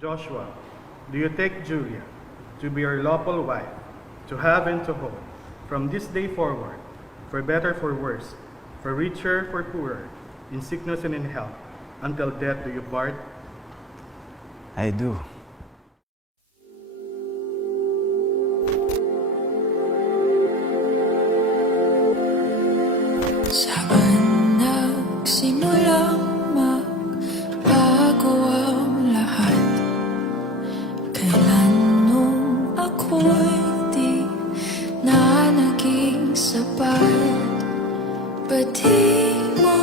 Joshua, do you take Julia to be your lawful wife, to have and to hold, from this day forward, for better, for worse, for richer, for poorer, in sickness and in health, until death do you part? I do. Saan nagsimulang magbago ang lahat? Kailan nung ako'y di na naging sapat? Ba't di mo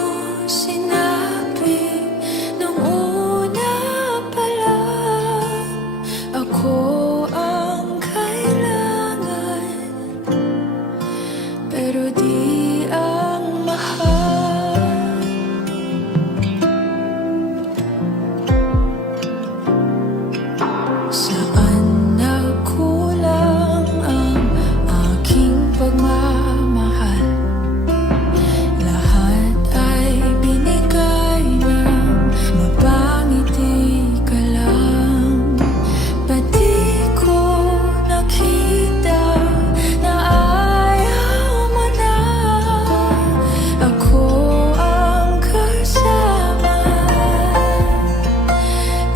sinabi nung una pa lang ako ang kailangan, pero di ang mahal? Saan nagkulang ang aking pagmamahal? Lahat ay binigay ng mapangiti ka lang. Ba't di ko nakita na ayaw mo na ako ang kasama?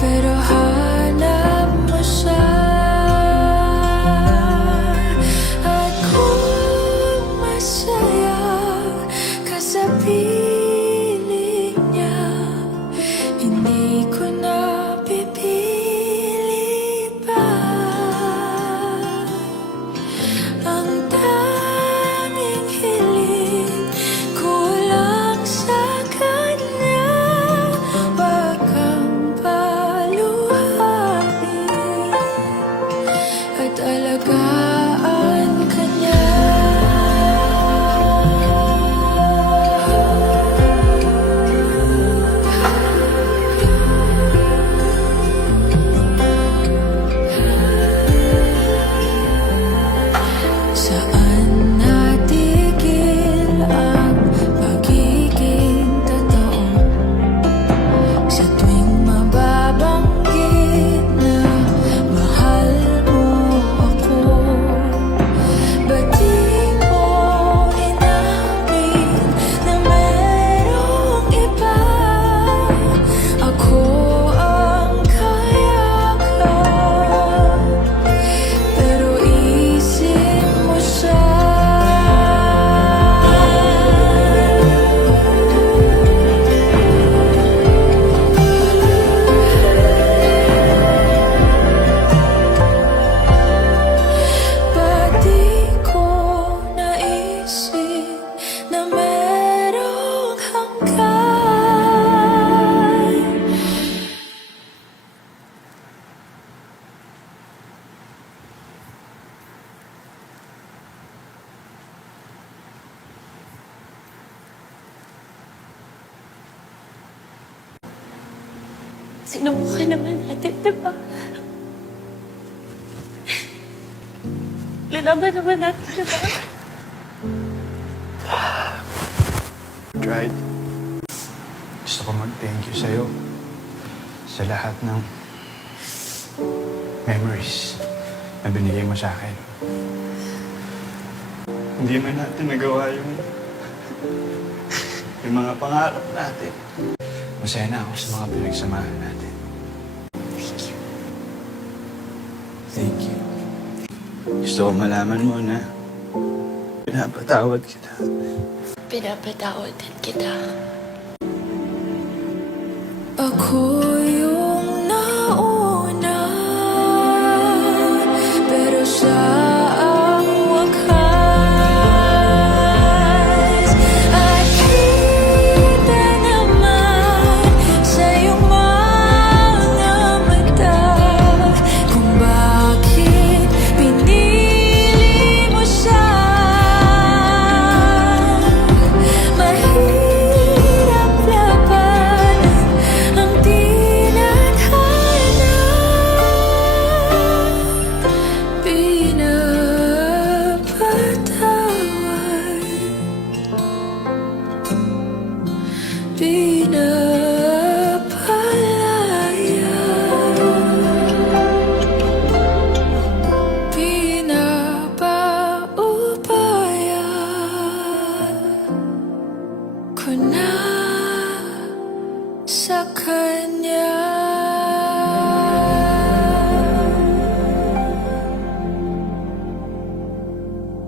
Pero hanap mo siya, at kung masaya ka sa piling niya, hindi ko na pipilit pa. Ang tanging hiling ko lang sa kanya, wag kang paluhain at alagaan ka niya. Saan natigil ang pagiging totoo? Sa tuwing mababanggit na mahal mo ako, ba't di mo inamin na merong iba? Ako ang kayakap, pero isip mo siya. Ba't di ko naisip na merong hanggan? Sinubukan naman natin, diba? Linaban naman natin, diba? Tried. Gusto ko mag-thank you sa'yo sa lahat ng memories na binigay mo sa akin. Hindi man natin nagawa yung mga pangarap natin. Masaya na ako sa mga pinagsamahan natin. Thank you. Thank you. Gusto ko malaman mo na pinapatawad kita. Pinapatawad din kita. Ako yung nauna, pero siya ang wakas. At kita naman sa iyong mga mata kung bakit pinili mo siya. Mahirap labanan ang na sa kanya.